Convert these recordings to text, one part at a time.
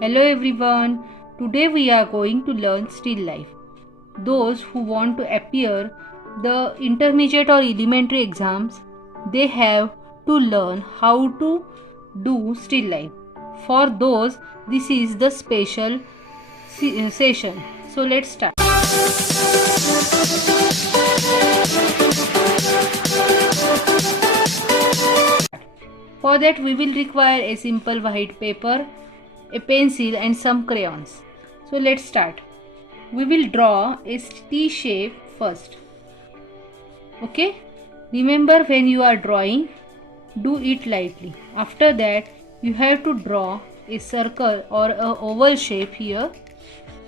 Hello everyone. Today we are going to learn still life. Those who want to appear the intermediate or elementary exams, they have to learn how to do still life. For those, this is the special session. So let's start. For that we will require a simple white paper, a pencil and some crayons. So let's start. We will draw a T shape first. Okay? Remember, when you are drawing, do it lightly. After that, you have to draw a circle or a oval shape here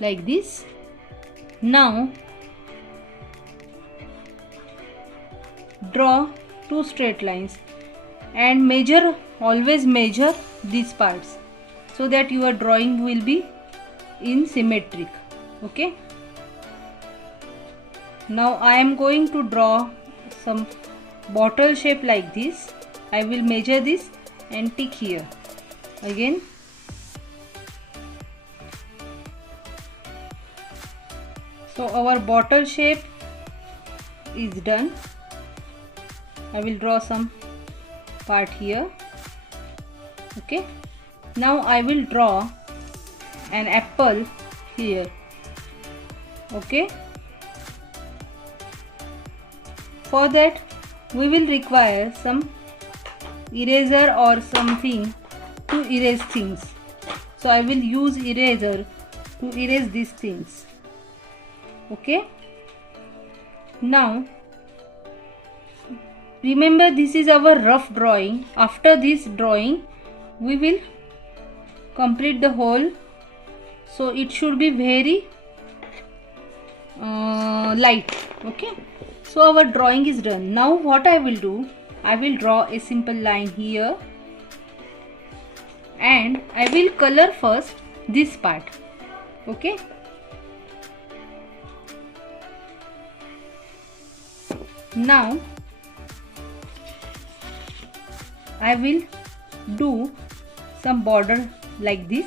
like this. Now draw two straight lines and always measure these parts so that your drawing will be in symmetric. Okay, now I am going to draw some bottle shape like this. I will measure this and tick here again. So our bottle shape is done. I will draw some part here. Okay, now I will draw an apple here. Okay, for that we will require some eraser or something to erase things. So I will use eraser to erase these things. Okay, now remember, this is our rough drawing. After this drawing we will complete the whole, so it should be very light. Okay, so our drawing is done. Now what I will do, I will draw a simple line here and I will color first this part. Okay, now I will do some border like this.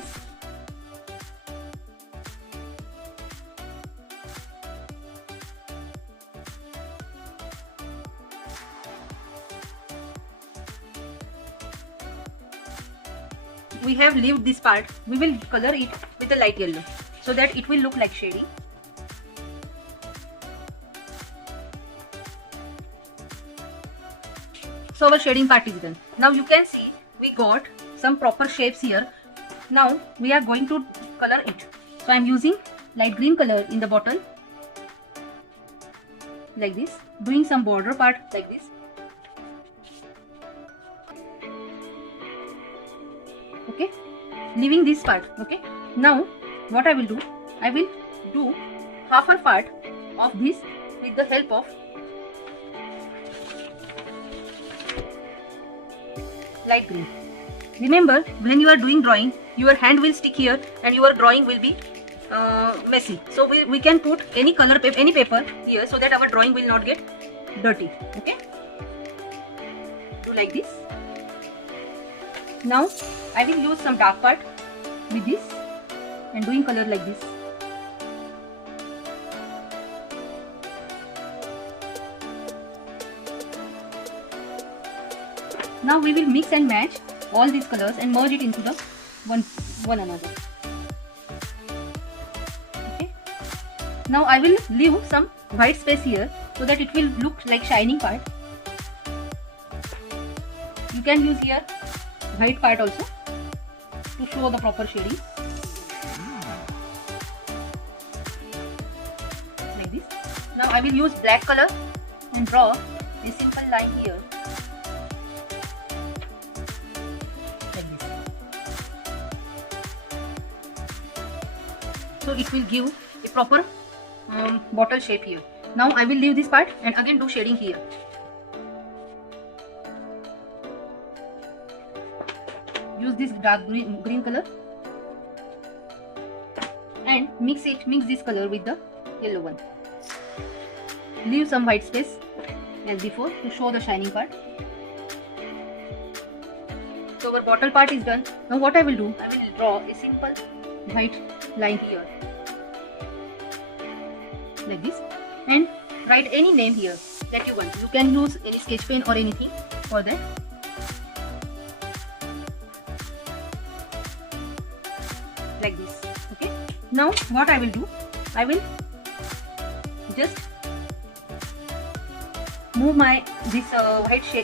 We have left this part. We will color it with a light yellow so that it will look like shading. So our shading part is done. Now you can see we got some proper shapes here. Now we are going to color it. So I am using light green color in the bottle like this, doing some border part like this. Okay, leaving this part. Okay, now what I will do, I will do half a part of this with the help of light green. Remember, when you are doing drawing, your hand will stick here and your drawing will be messy. So we can put any color paper, any paper here so that our drawing will not get dirty. Okay, do like this. Now I will use some dark part with this and doing color like this. Now we will mix and match all these colors and merge it into the one another. Okay. Now I will leave some white space here so that it will look like shining part. You can use here white part also to show the proper shading. Like this. Now I will use black color and draw a simple line here. So it will give a proper bottle shape here. Now I will leave this part and again do shading here. Use this dark green color and mix this color with the yellow one. Leave some white space as before to show the shining part. So our bottle part is done. Now what I will do, I will draw a simple white line here like this and write any name here that you want. You can use any sketch pen or anything for that. Like this. Okay. Now what I will do, I will just move my this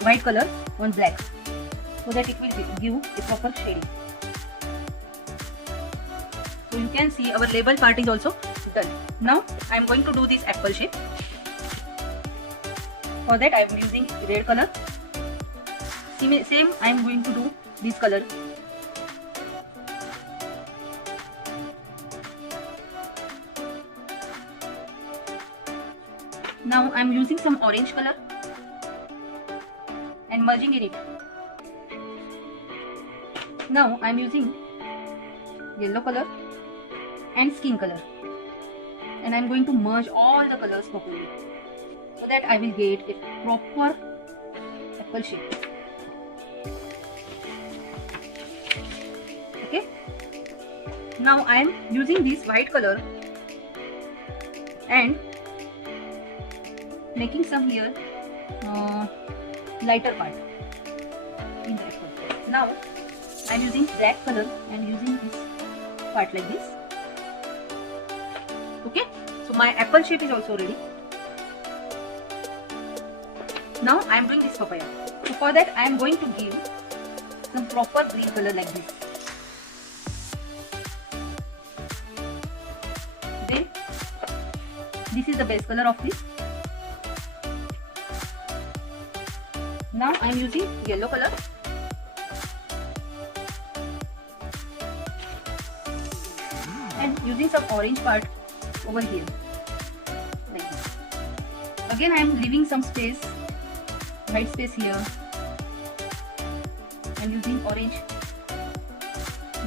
white color on black so that it will give a proper shading. So you can see our label part is also done. Now I am going to do this apple shape. For that I am using red color. Same I am going to do this color. Now I am using some orange color and merging in it. Now I am using yellow color and skin color, and I am going to merge all the colors properly so that I will get a proper apple shape. Okay. Now I am using this white color and making some here lighter part in the apple. Now I am using black color and using this part like this. Okay, so my apple shape is also ready. Now I am doing this papaya. So for that I am going to give some proper green color like this. Then this is the base color of this. Now I am using yellow color and using some orange part over here like this. Again I am leaving some space, white space here, and using orange.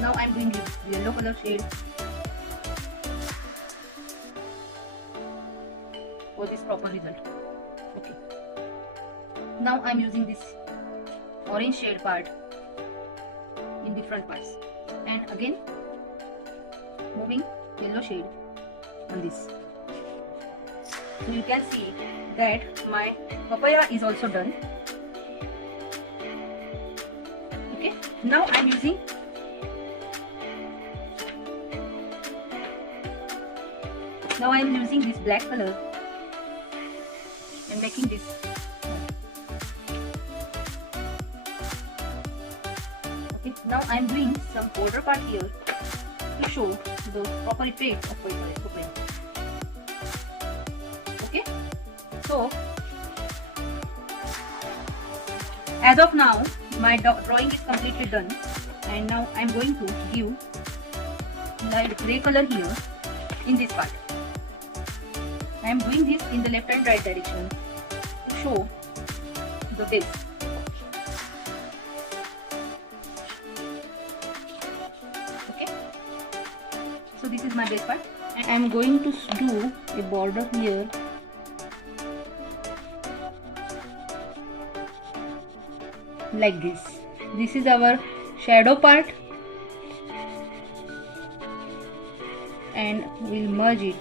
Now I am doing yellow color shade for this proper result. Okay. Now I am using this orange shade part in different parts and again moving yellow shade on this. So you can see that my papaya is also done. Okay. Now I am using this black color and making this. Now I am doing some border part here to show the proper effect of papaya. Okay, so as of now my drawing is completely done, and now I am going to give light grey color here in this part. I am doing this in the left and right direction to show the base. So this is my base part, and I am going to do a border here like this. This is our shadow part, and we'll merge it.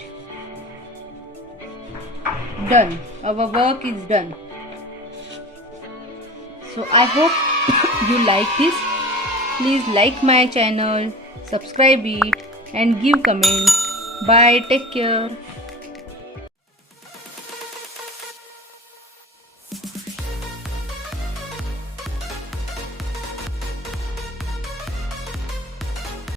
Done. Our work is done. So I hope you like this. Please like my channel, subscribe it, and give comments. Bye. Take care.